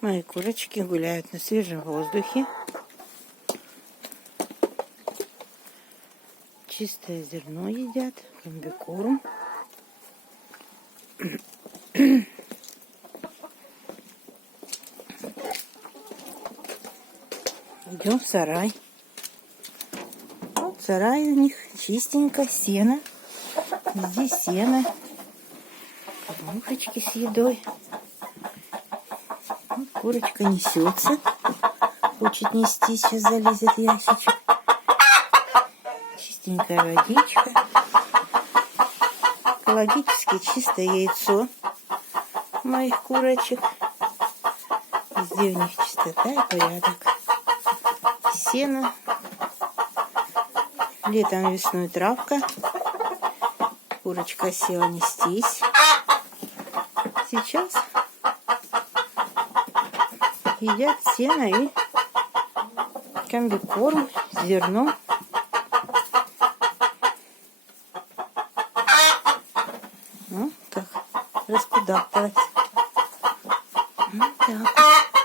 Мои курочки гуляют на свежем воздухе. Чистое зерно едят, комбикорм. Идем в сарай. Вот сарай у них чистенько, сено. Здесь сено. Кормушечки с едой. Вот курочка несется. Хочет нести, сейчас залезет в ящичек. Чистенькая водичка. Экологически чистое яйцо моих курочек. Везде у них чистота и порядок. Сено. Летом, весной травка. Курочка села нестись. Сейчас едят сено и комбикорм, зерно. Ну, как раскудахталась. Вот так вот.